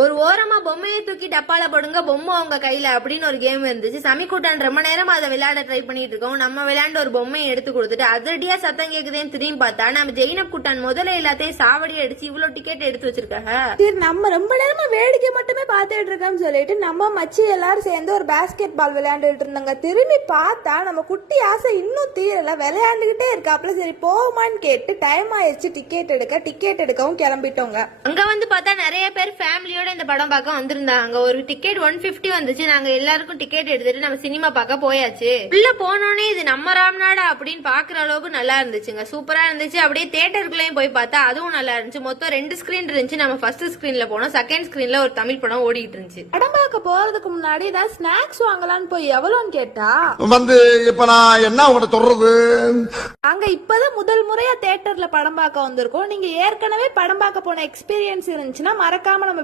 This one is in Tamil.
ஒரு ஓரமா பொம்மையை தூக்கி டப்பால போடுங்க, பொம்மை உங்க கையில அப்படின்னு ஒரு கேம் இருந்துச்சு. சமிக்கூட்டன் ரொம்ப நேரமா அதை விளையாட ட்ரை பண்ணிட்டு இருக்கோம். நம்ம விளையாண்டு ஒரு பொம்மையை எடுத்து கொடுத்துட்டு அதிரடியா சத்தம் கேக்குதேன்னு திரும்பி பார்த்தா நம்ம ஜெயினப் குட்டான் முதல்ல எல்லாத்தையும் சாவடி அடிச்சு இவ்வளவு டிக்கெட் எடுத்து வச்சிருக்காங்க. சரி, நம்ம ரொம்ப நேரமா வேடிக்கை மட்டுமே பார்த்துட்டு இருக்கோம்னு சொல்லிட்டு நம்ம மச்சி எல்லாரும் சேர்ந்து ஒரு பாஸ்கெட் பால் விளையாண்டுட்டு இருந்தாங்க. திரும்பி பார்த்தா நம்ம குட்டி ஆசை இன்னும் தீரல, விளையாண்டுகிட்டே இருக்காப்ல. சரி போமான்னு கேட்டு டைம் ஆயிடுச்சு டிக்கெட் எடுக்கவும் கிளம்பிட்டோங்க. அங்க வந்து பார்த்தா நிறைய பேர் ஃபேமிலியோட இந்த படம் பார்க்க வந்திருந்தாங்க. ஒரு டிக்கெட் 150 வந்துச்சு. நாங்க எல்லாருக்கும் டிக்கெட் எடுத்துட்டு நம்ம சினிமா பார்க்க போயாச்சு. உள்ள போனோடனே இது நம்ம ராம்நாடா அப்படின்னு பாக்குற அளவுக்கு நல்லா இருந்துச்சுங்க. சூப்பரா இருந்துச்சு. அப்படியே தியேட்டருக்குள்ளேயும் போய் பார்த்தா அதுவும் நல்லா இருந்துச்சு. மொத்தம் 2 ஸ்கிரீன் இருந்துச்சு. நம்ம ஃபர்ஸ்ட் ஸ்கிரீன்ல போனோம். செகண்ட் ஸ்கிரீன்ல ஒரு தமிழ் படம் ஓடிட்டு இருந்துச்சு. படம் பார்க்க போறதுக்கு முன்னாடி ஏதாவது ஸ்நாக்ஸ் வாங்கலான்னு போய் எவ்வளோன்னு கேட்டா வந்து இப்ப நான் என்ன உங்களை சொல்றது, அங்க இப்பதான் முதல் முறையா தியேட்டர்ல படம் பார்க்க வந்திருக்கோம். நீங்க ஏற்கனவே படம் பார்க்க போன எக்ஸ்பீரியன்ஸ் இருந்துச்சுன்னா மறக்காம நம்ம